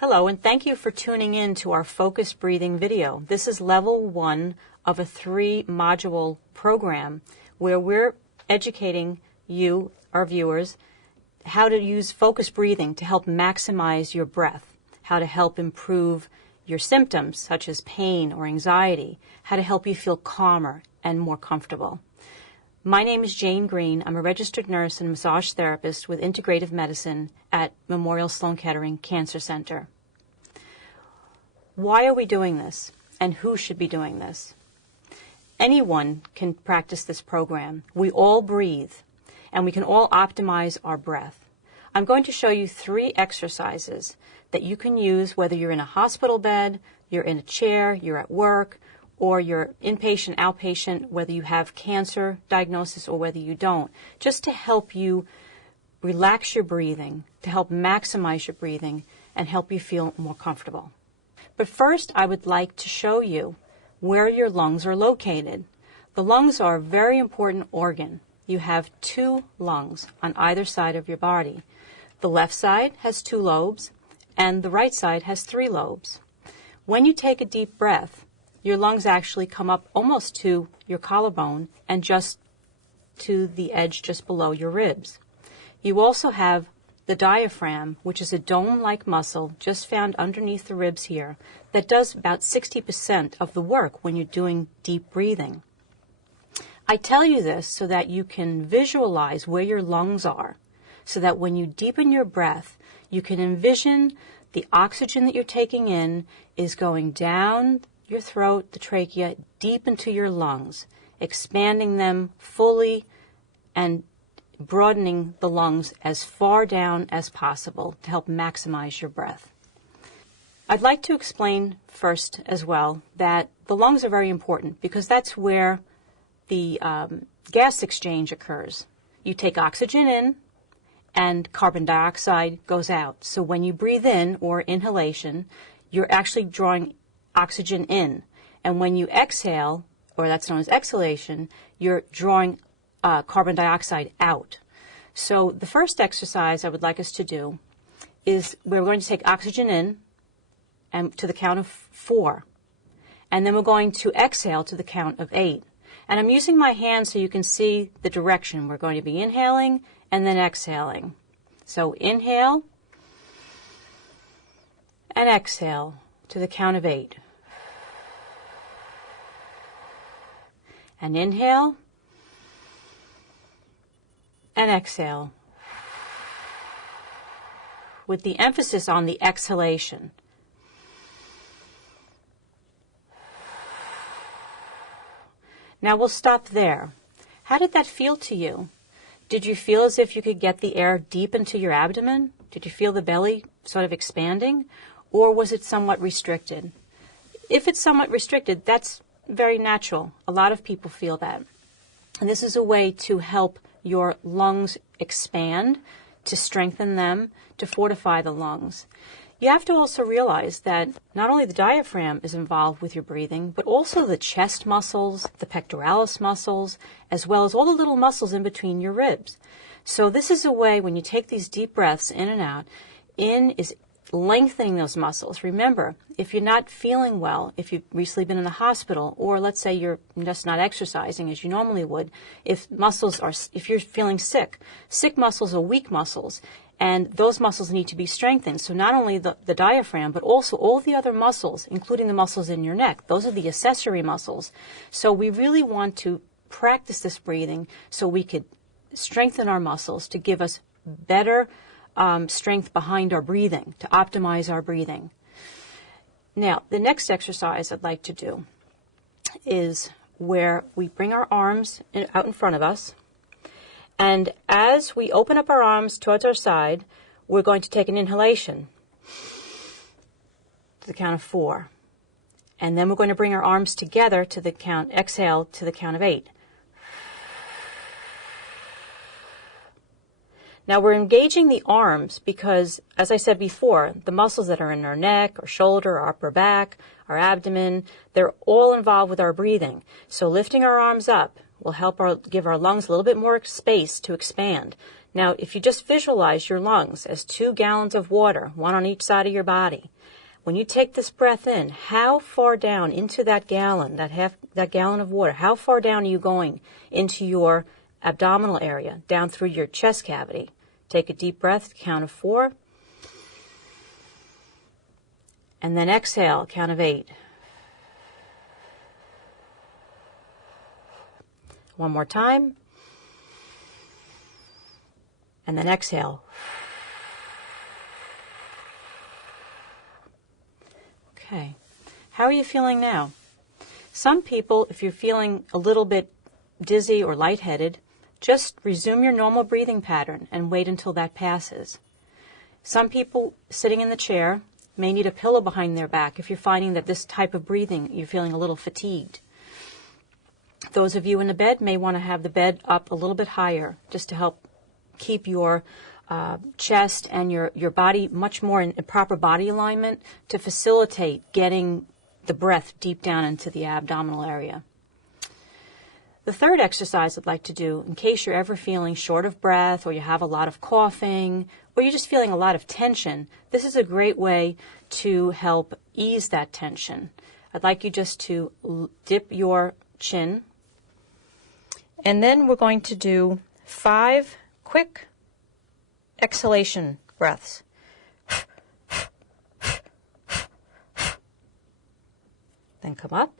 Hello, and thank you for tuning in to our focused breathing video. This is level 1 of a 3-module program where we're educating you, our viewers, how to use focused breathing to help maximize your breath, how to help improve your symptoms such as pain or anxiety, how to help you feel calmer and more comfortable. My name is Jane Green. I'm a registered nurse and massage therapist with integrative medicine at Memorial Sloan Kettering Cancer Center. Why are we doing this, and who should be doing this? Anyone can practice this program. We all breathe, and we can all optimize our breath. I'm going to show you 3 exercises that you can use whether you're in a hospital bed, you're in a chair, you're at work, or you're inpatient, outpatient, whether you have cancer diagnosis or whether you don't, just to help you relax your breathing, to help maximize your breathing, and help you feel more comfortable. But first, I would like to show you where your lungs are located. The lungs are a very important organ. You have 2 lungs on either side of your body. The left side has 2 lobes, and the right side has 3 lobes. When you take a deep breath, your lungs actually come up almost to your collarbone and just to the edge just below your ribs. You also have the diaphragm, which is a dome-like muscle just found underneath the ribs here, that does about 60% of the work when you're doing deep breathing. I tell you this so that you can visualize where your lungs are, so that when you deepen your breath, you can envision the oxygen that you're taking in is going down your throat, the trachea, deep into your lungs, expanding them fully and broadening the lungs as far down as possible to help maximize your breath. I'd like to explain first as well that the lungs are very important because that's where the gas exchange occurs. You take oxygen in and carbon dioxide goes out. So when you breathe in, or inhalation, you're actually drawing oxygen in. And when you exhale, or that's known as exhalation, you're drawing carbon dioxide out. So the first exercise I would like us to do is we're going to take oxygen in and to the count of 4. And then we're going to exhale to the count of 8. And I'm using my hands so you can see the direction. We're going to be inhaling and then exhaling. So inhale and exhale to the count of 8. And inhale and exhale, with the emphasis on the exhalation. Now we'll stop there. How did that feel to you? Did you feel as if you could get the air deep into your abdomen? Did you feel the belly sort of expanding? Or was it somewhat restricted? If it's somewhat restricted, that's very natural. A lot of people feel that. And this is a way to help your lungs expand, to strengthen them, to fortify the lungs. You have to also realize that not only the diaphragm is involved with your breathing, but also the chest muscles, the pectoralis muscles, as well as all the little muscles in between your ribs. So this is a way, when you take these deep breaths in and out, in is lengthening those muscles. Remember, if you're not feeling well, if you've recently been in the hospital, or let's say you're just not exercising as you normally would, if you're feeling sick muscles are weak muscles, and those muscles need to be strengthened. So not only the diaphragm, but also all the other muscles, including the muscles in your neck. Those are the accessory muscles. So we really want to practice this breathing so we could strengthen our muscles to give us better strength behind our breathing, to optimize our breathing. Now, the next exercise I'd like to do is where we bring our arms out in front of us, and as we open up our arms towards our side, we're going to take an inhalation to the count of 4. And then we're going to bring our arms together to the count, exhale to the count of 8. Now we're engaging the arms because, as I said before, the muscles that are in our neck, our shoulder, our upper back, our abdomen, they're all involved with our breathing. So lifting our arms up will help give our lungs a little bit more space to expand. Now, if you just visualize your lungs as 2 gallons of water, one on each side of your body, when you take this breath in, how far down into that gallon, that gallon of water, how far down are you going into your abdominal area, down through your chest cavity? Take a deep breath, count of 4. And then exhale, count of 8. One more time. And then exhale. Okay. How are you feeling now? Some people, if you're feeling a little bit dizzy or lightheaded, just resume your normal breathing pattern and wait until that passes. Some people sitting in the chair may need a pillow behind their back if you're finding that this type of breathing, you're feeling a little fatigued. Those of you in the bed may want to have the bed up a little bit higher just to help keep your chest and your body much more in proper body alignment to facilitate getting the breath deep down into the abdominal area. The third exercise I'd like to do, in case you're ever feeling short of breath or you have a lot of coughing or you're just feeling a lot of tension, this is a great way to help ease that tension. I'd like you just to dip your chin, and then we're going to do 5 quick exhalation breaths. Then come up.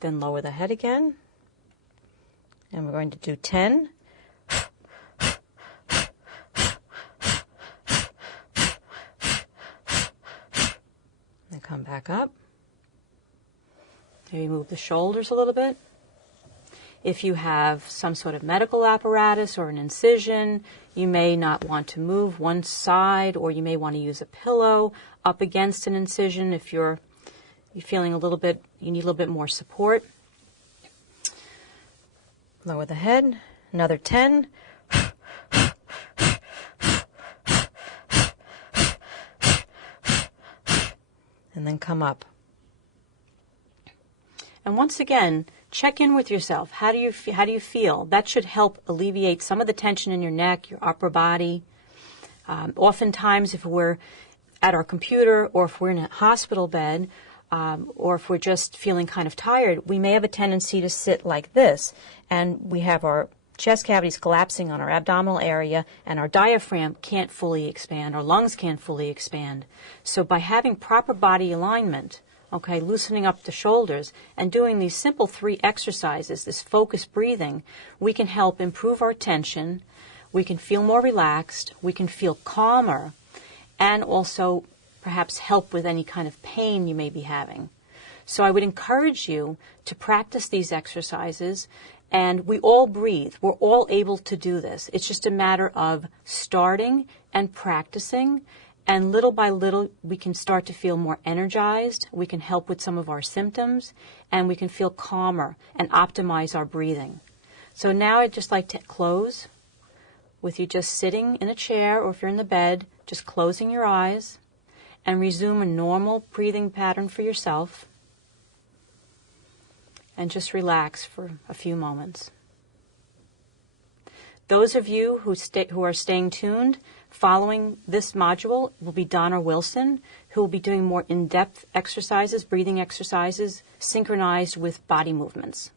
Then lower the head again. And we're going to do 10. Then come back up. Maybe move the shoulders a little bit. If you have some sort of medical apparatus or an incision, you may not want to move one side, or you may want to use a pillow up against an incision if you're feeling a little bit, you need a little bit more support. Lower the head, another 10. And then come up. And once again, check in with yourself. How do you feel? That should help alleviate some of the tension in your neck, your upper body. Oftentimes, if we're at our computer, or if we're in a hospital bed, or if we're just feeling kind of tired, we may have a tendency to sit like this, and we have our chest cavities collapsing on our abdominal area, and our diaphragm can't fully expand, our lungs can't fully expand. So by having proper body alignment, okay, loosening up the shoulders, and doing these simple 3 exercises, this focused breathing, we can help improve our tension, we can feel more relaxed, we can feel calmer, and also perhaps help with any kind of pain you may be having. So I would encourage you to practice these exercises, and we all breathe. We're all able to do this. It's just a matter of starting and practicing, and little by little we can start to feel more energized, we can help with some of our symptoms, and we can feel calmer and optimize our breathing. So now I'd just like to close with you just sitting in a chair, or if you're in the bed, just closing your eyes and resume a normal breathing pattern for yourself, and just relax for a few moments. Those of you who are staying tuned, following this module will be Donna Wilson, who will be doing more in-depth exercises, breathing exercises, synchronized with body movements.